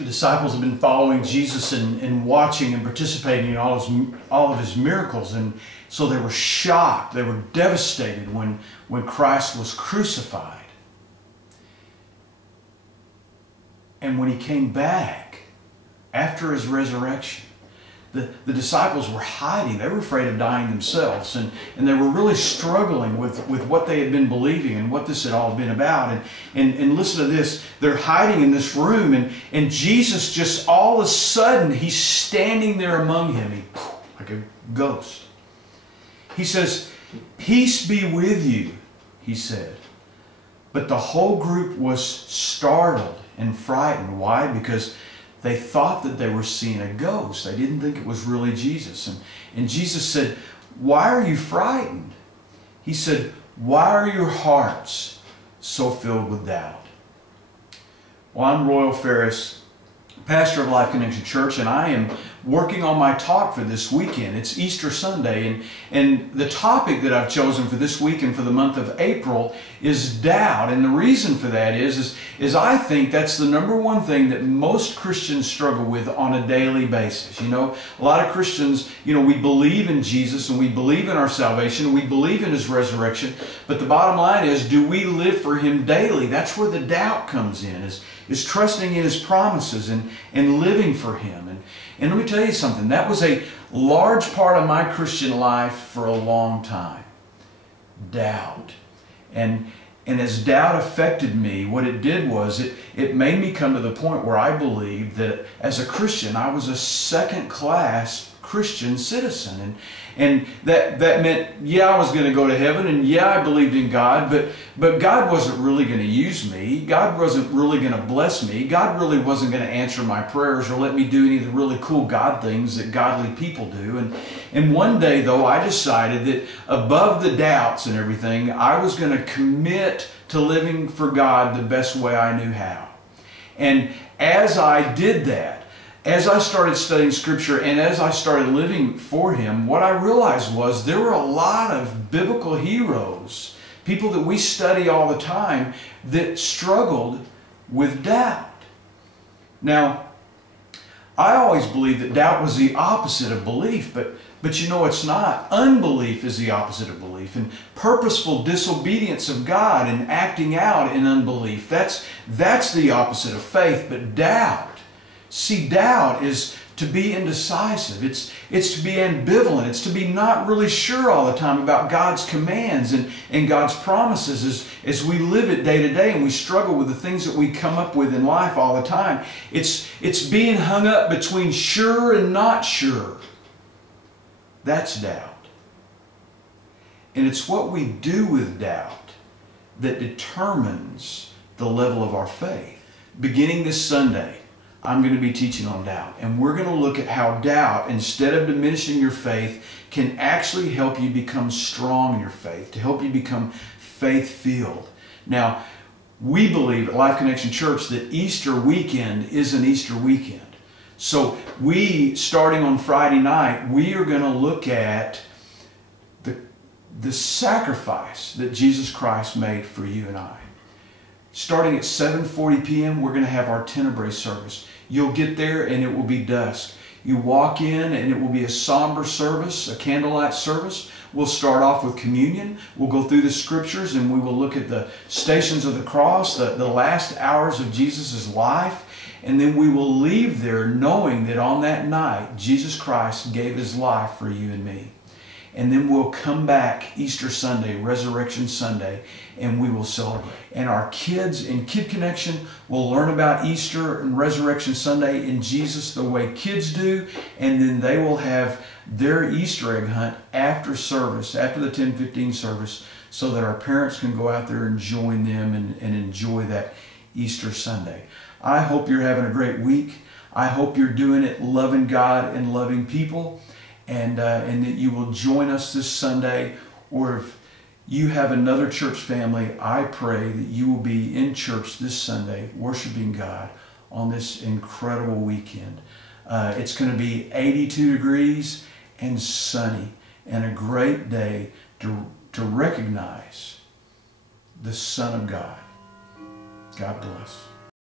The disciples had been following Jesus and watching and participating in all of his miracles, and so they were shocked, they were devastated when Christ was crucified. And when he came back after his resurrection, the disciples were hiding. They were afraid of dying themselves, and they were really struggling with what they had been believing and what this had all been about. And listen to this, they're hiding in this room, and Jesus just all of a sudden, he's standing there among him, like a ghost. He says, "Peace be with you," he said. But the whole group was startled and frightened. Why? Because they thought that they were seeing a ghost. They didn't think it was really Jesus. And Jesus said, "Why are you frightened?" He said, "Why are your hearts so filled with doubt?" Well, I'm Royal Farris, pastor of Life Connection Church, and I am working on my talk for this weekend. It's Easter Sunday, and the topic that I've chosen for this week and for the month of April is doubt. And the reason for that is I think that's the number one thing that most Christians struggle with on a daily basis. You know, a lot of Christians, you know, we believe in Jesus and we believe in our salvation and we believe in his resurrection, but the bottom line is, do we live for him daily? That's where the doubt comes in, is trusting in his promises and living for him. And let me tell you something, that was a large part of my Christian life for a long time. Doubt. And as doubt affected me, what it did was it made me come to the point where I believed that as a Christian, I was a second-class Christian citizen. And that meant, yeah, I was going to go to heaven, and yeah, I believed in God, but God wasn't really going to use me. God wasn't really going to bless me. God really wasn't going to answer my prayers or let me do any of the really cool God things that godly people do. And one day, though, I decided that above the doubts and everything, I was going to commit to living for God the best way I knew how. And as I did that, as I started studying Scripture and as I started living for him, what I realized was there were a lot of biblical heroes, people that we study all the time, that struggled with doubt. Now, I always believed that doubt was the opposite of belief, but you know it's not. Unbelief is the opposite of belief, and purposeful disobedience of God and acting out in unbelief, that's the opposite of faith. But doubt, see, doubt is to be indecisive. It's to be ambivalent. It's to be not really sure all the time about God's commands and God's promises as we live it day to day and we struggle with the things that we come up with in life all the time. It's being hung up between sure and not sure. That's doubt. And it's what we do with doubt that determines the level of our faith. Beginning this Sunday, I'm going to be teaching on doubt, and we're going to look at how doubt, instead of diminishing your faith, can actually help you become strong in your faith, to help you become faith-filled. Now, we believe at Life Connection Church that Easter weekend is an Easter weekend. So starting on Friday night, we are going to look at the sacrifice that Jesus Christ made for you and I. Starting at 7:40 p.m., we're going to have our Tenebrae service. You'll get there and it will be dusk. You walk in and it will be a somber service, a candlelight service. We'll start off with communion. We'll go through the scriptures and we will look at the stations of the cross, the last hours of Jesus' life. And then we will leave there knowing that on that night, Jesus Christ gave his life for you and me. And then we'll come back Easter Sunday, Resurrection Sunday, and we will celebrate. And our kids in Kid Connection will learn about Easter and Resurrection Sunday in Jesus the way kids do, and then they will have their Easter egg hunt after service, after the 10:15 service, so that our parents can go out there and join them and enjoy that Easter Sunday. I hope you're having a great week. I hope you're doing it loving God and loving people. And that you will join us this Sunday, or if you have another church family, I pray that you will be in church this Sunday worshiping God on this incredible weekend. It's going to be 82 degrees and sunny, and a great day to recognize the Son of God. God bless.